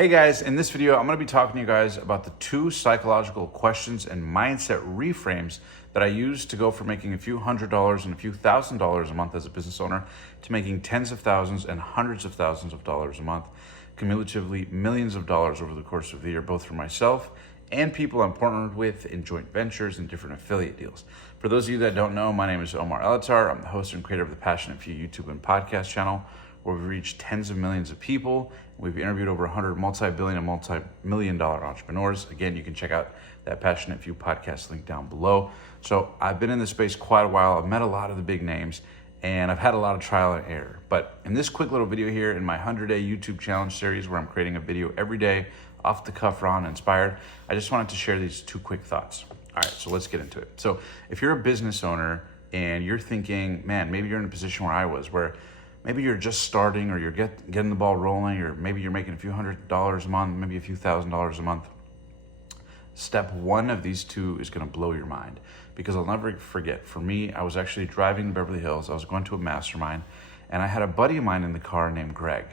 Hey guys, in this video, I'm going to be talking to you guys about the 2 psychological questions and mindset reframes that I use to go from making a few $100s and a few $1,000s a month as a business owner to making tens of thousands and hundreds of thousands of dollars a month, cumulatively millions of dollars over the course of the year, both for myself and people I'm partnered with in joint ventures and different affiliate deals. For those of you that don't know, my name is Omar. I'm the host and creator of the Passionate Few YouTube and podcast channel, where we've reached tens of millions of people. We've interviewed over 100 multi-billion and multi-million dollar entrepreneurs. Again, you can check out that Passionate Few podcast link down below. So I've been in this space quite a while. I've met a lot of the big names, and I've had a lot of trial and error. But in this quick little video here in my 100-day YouTube challenge series, where I'm creating a video every day, off the cuff, raw and inspired, I just wanted to share these 2 quick thoughts. All right, so let's get into it. So if you're a business owner and you're thinking, man, maybe you're in a position where I was, where maybe you're just starting, or you're getting the ball rolling, or maybe you're making a few $100s a month, maybe a few $1,000s a month. Step 1 of these 2 is going to blow your mind, because I'll never forget. For me, I was actually driving to Beverly Hills. I was going to a mastermind, and I had a buddy of mine in the car named Greg.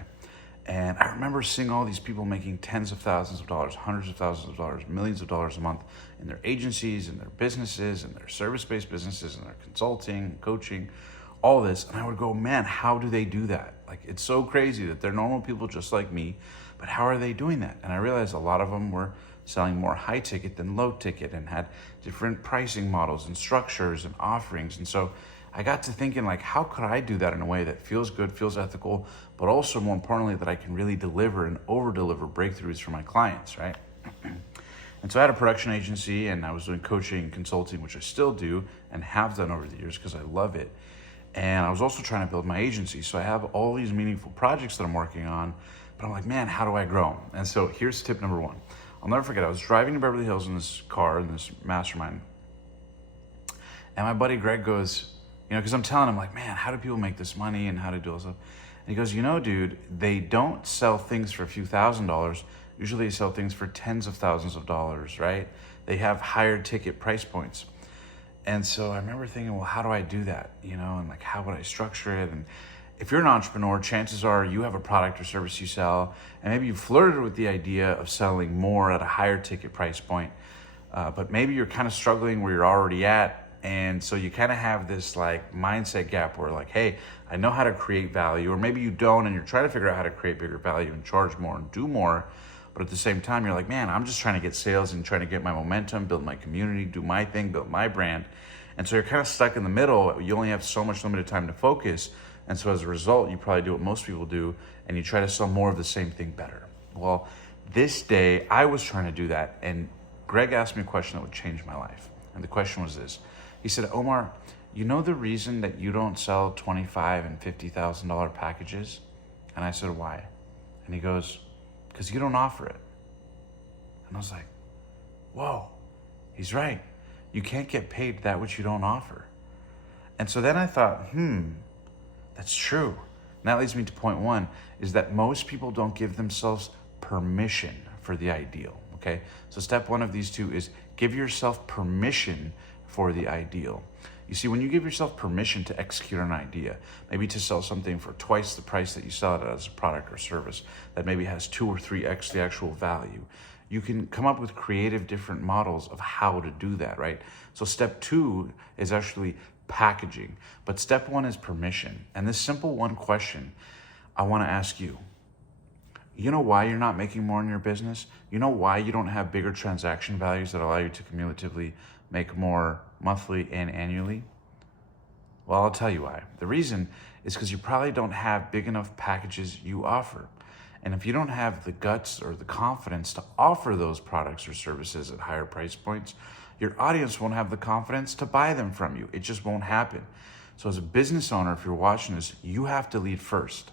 And I remember seeing all these people making tens of thousands of dollars, hundreds of thousands of dollars, millions of dollars a month in their agencies, in their businesses, in their service-based businesses, in their consulting, coaching, all this. And I would go, man, how do they do that? Like, it's so crazy that they're normal people just like me, but how are they doing that? And I realized a lot of them were selling more high ticket than low ticket, and had different pricing models and structures and offerings. And so I got to thinking, like, how could I do that in a way that feels good, feels ethical, but also more importantly, that I can really deliver and over-deliver breakthroughs for my clients, right? And so I had a production agency, and I was doing coaching and consulting, which I still do and have done over the years because I love it. And I was also trying to build my agency. So I have all these meaningful projects that I'm working on, but I'm like, man, how do I grow? And so here's tip number 1. I'll never forget, I was driving to Beverly Hills in this car, in this mastermind. And my buddy Greg goes, because I'm telling him, like, man, how do people make this money and how to do all this stuff? And he goes, dude, they don't sell things for a few $1,000s. Usually they sell things for tens of thousands of dollars, right? They have higher ticket price points. And so I remember thinking, well, how do I do that? And like, how would I structure it? And if you're an entrepreneur, chances are you have a product or service you sell, and maybe you flirted with the idea of selling more at a higher ticket price point, but maybe you're kind of struggling where you're already at. And so you kind of have this like mindset gap where, like, hey, I know how to create value, or maybe you don't, and you're trying to figure out how to create bigger value and charge more and do more. But at the same time, you're like, man, I'm just trying to get sales and trying to get my momentum, build my community, do my thing, build my brand. And so you're kind of stuck in the middle. You only have so much limited time to focus. And so as a result, you probably do what most people do, and you try to sell more of the same thing better. Well, this day I was trying to do that, and Greg asked me a question that would change my life. And the question was this. He said, Omar, the reason that you don't sell $25,000 and $50,000 packages? And I said, why? And he goes, because you don't offer it. And I was like, whoa, he's right. You can't get paid that which you don't offer. And so then I thought, that's true. And that leads me to point 1, is that most people don't give themselves permission for the ideal, okay? So step 1 of these 2 is give yourself permission for the ideal. You see, when you give yourself permission to execute an idea, maybe to sell something for twice the price that you sell it as a product or service, that maybe has 2 or 3x the actual value, you can come up with creative different models of how to do that, right? So step 2 is actually packaging, but step 1 is permission. And this simple 1 question I want to ask you. You know why you're not making more in your business? You know why you don't have bigger transaction values that allow you to cumulatively make more monthly and annually? Well, I'll tell you why. The reason is because you probably don't have big enough packages you offer. And if you don't have the guts or the confidence to offer those products or services at higher price points, your audience won't have the confidence to buy them from you. It just won't happen. So as a business owner, if you're watching this, you have to lead first.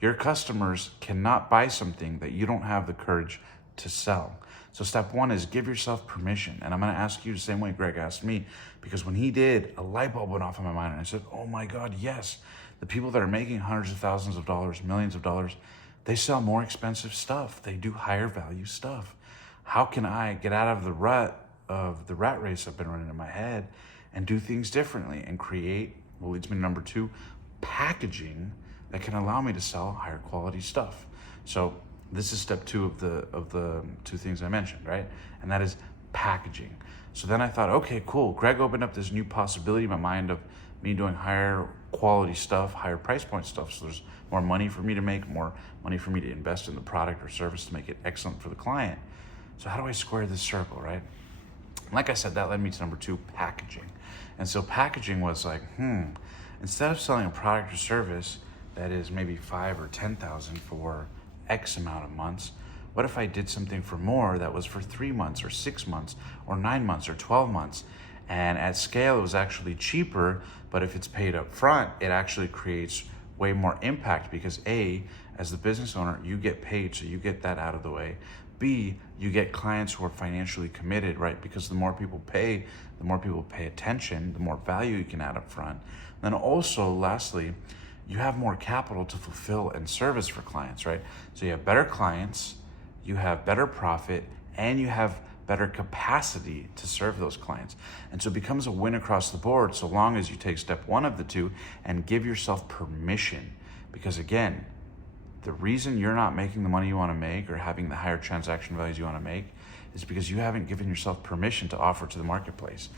Your customers cannot buy something that you don't have the courage to sell. So step 1 is give yourself permission. And I'm going to ask you the same way Greg asked me, because when he did, a light bulb went off in my mind, and I said, oh my God, yes. The people that are making hundreds of thousands of dollars, millions of dollars, they sell more expensive stuff. They do higher value stuff. How can I get out of the rat race I've been running in my head and do things differently and create, what leads me to number 2, packaging that can allow me to sell higher quality stuff? So This is step two of the two things I mentioned, right? And that is packaging. So then I thought, okay, cool. Greg opened up this new possibility in my mind of me doing higher quality stuff, higher price point stuff. So there's more money for me to make, more money for me to invest in the product or service to make it excellent for the client. So how do I square this circle, right? Like I said, that led me to number two, packaging. And so packaging was like, instead of selling a product or service that is maybe 5 or 10,000 for X amount of months, what if I did something for more that was for 3 months or 6 months or 9 months or 12 months? And at scale, it was actually cheaper, but if it's paid up front, it actually creates way more impact because A, as the business owner, you get paid, so you get that out of the way. B, you get clients who are financially committed, right? Because the more people pay attention, the more value you can add up front. Then also, lastly, you have more capital to fulfill and service for clients, right? So you have better clients, you have better profit, and you have better capacity to serve those clients. And so it becomes a win across the board so long as you take step one of the two and give yourself permission. Because again, the reason you're not making the money you want to make or having the higher transaction values you want to make is because you haven't given yourself permission to offer to the marketplace.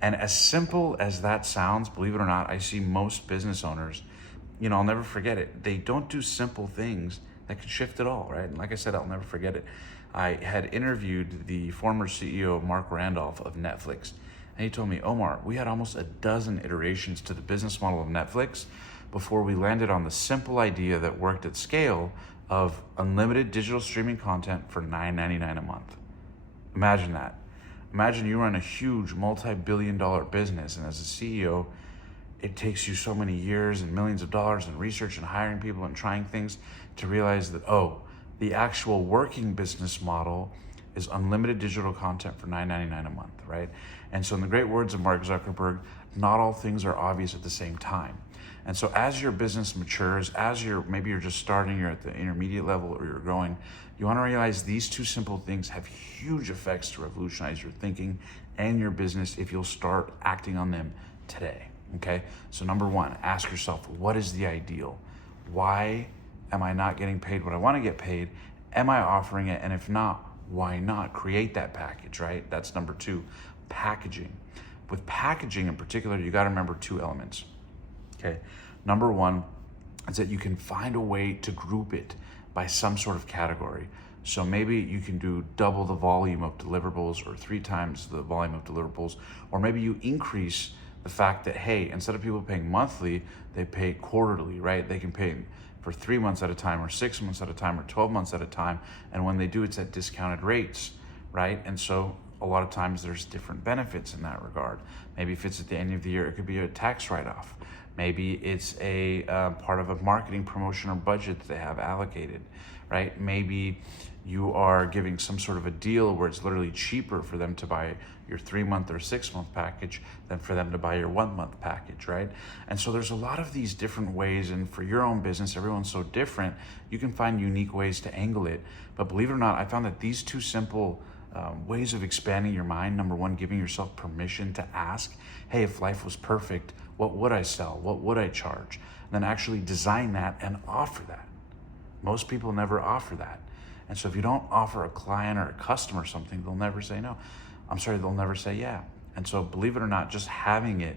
And as simple as that sounds, believe it or not, I see most business owners, I'll never forget it. They don't do simple things that can shift it all, right? And like I said, I'll never forget it. I had interviewed the former CEO, Mark Randolph of Netflix, and he told me, Omar, we had almost a dozen iterations to the business model of Netflix before we landed on the simple idea that worked at scale of unlimited digital streaming content for $9.99 a month. Imagine that. Imagine you run a huge multi-billion-dollar business, and as a CEO, it takes you so many years and millions of dollars in research and hiring people and trying things to realize that, the actual working business model is unlimited digital content for $9.99 a month, right? And so in the great words of Mark Zuckerberg, not all things are obvious at the same time. And so as your business matures, maybe you're just starting, you're at the intermediate level or you're growing, you want to realize these two simple things have huge effects to revolutionize your thinking and your business if you'll start acting on them today, okay? So number one, ask yourself, what is the ideal? Why am I not getting paid what I want to get paid? Am I offering it? And if not, why not? Create that package, right? That's number two, packaging. With packaging in particular, you got to remember two elements, okay? Number one is that you can find a way to group it by some sort of category. So maybe you can do double the volume of deliverables or 3 times the volume of deliverables, or maybe you increase the fact that, hey, instead of people paying monthly, they pay quarterly, right? They can pay for 3 months at a time or 6 months at a time or 12 months at a time. And when they do, it's at discounted rates, right? And so a lot of times there's different benefits in that regard. Maybe if it's at the end of the year, it could be a tax write-off. Maybe it's a part of a marketing promotion or budget that they have allocated, right? Maybe you are giving some sort of a deal where it's literally cheaper for them to buy your 3-month or 6-month package than for them to buy your 1-month package, right? And so there's a lot of these different ways, and for your own business, everyone's so different, you can find unique ways to angle it. But believe it or not, I found that these two simple ways of expanding your mind, number one, giving yourself permission to ask, hey, if life was perfect, what would I sell? What would I charge? And then actually design that and offer that. Most people never offer that. And so if you don't offer a client or a customer something, they'll never say no. They'll never say yeah. And so believe it or not, just having it,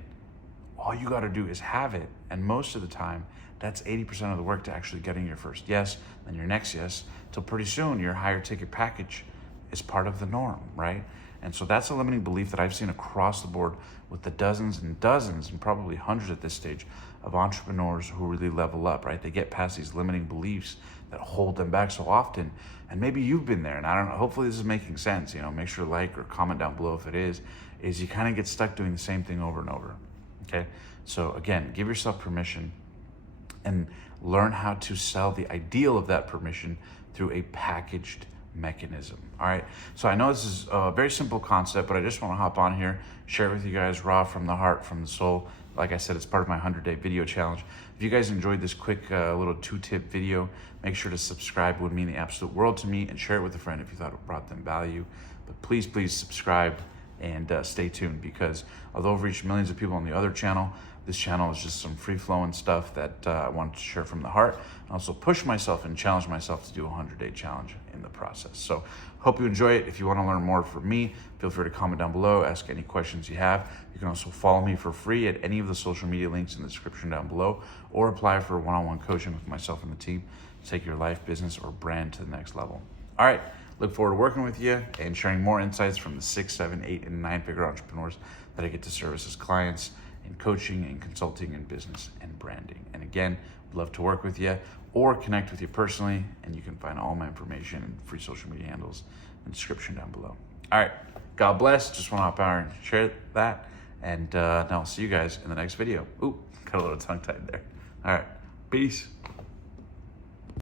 all you got to do is have it. And most of the time, that's 80% of the work to actually getting your first yes, then your next yes, till pretty soon your higher ticket package is part of the norm, right? And so that's a limiting belief that I've seen across the board with the dozens and dozens and probably hundreds at this stage of entrepreneurs who really level up, right? They get past these limiting beliefs that hold them back so often. And maybe you've been there, and I don't know, hopefully this is making sense. Make sure to like or comment down below if it is you kind of get stuck doing the same thing over and over, okay? So again, give yourself permission and learn how to sell the ideal of that permission through a packaged mechanism. All right, so I know this is a very simple concept, but I just want to hop on here, share it with you guys raw from the heart, from the soul. Like I said, it's part of my 100-day video challenge. If you guys enjoyed this quick little 2-tip video, make sure to subscribe. It would mean the absolute world to me, and share it with a friend if you thought it brought them value. But please subscribe and stay tuned, because although I've reached millions of people on the other channel, This channel is just some free flowing stuff that I wanted to share from the heart, and also push myself and challenge myself to do a 100-day challenge in the process. So hope you enjoy it. If you want to learn more from me, feel free to comment down below, ask any questions you have. You can also follow me for free at any of the social media links in the description down below, or apply for one-on-one coaching with myself and the team to take your life, business, or brand to the next level. All right, look forward to working with you and sharing more insights from the 6, 7, 8, and 9-figure entrepreneurs that I get to service as clients in coaching and consulting and business and branding. And again, I'd love to work with you or connect with you personally, and you can find all my information and free social media handles in the description down below. All right, God bless. Just want to hop out and share that. And now I'll see you guys in the next video. Ooh, got a little tongue-tied there. All right, peace.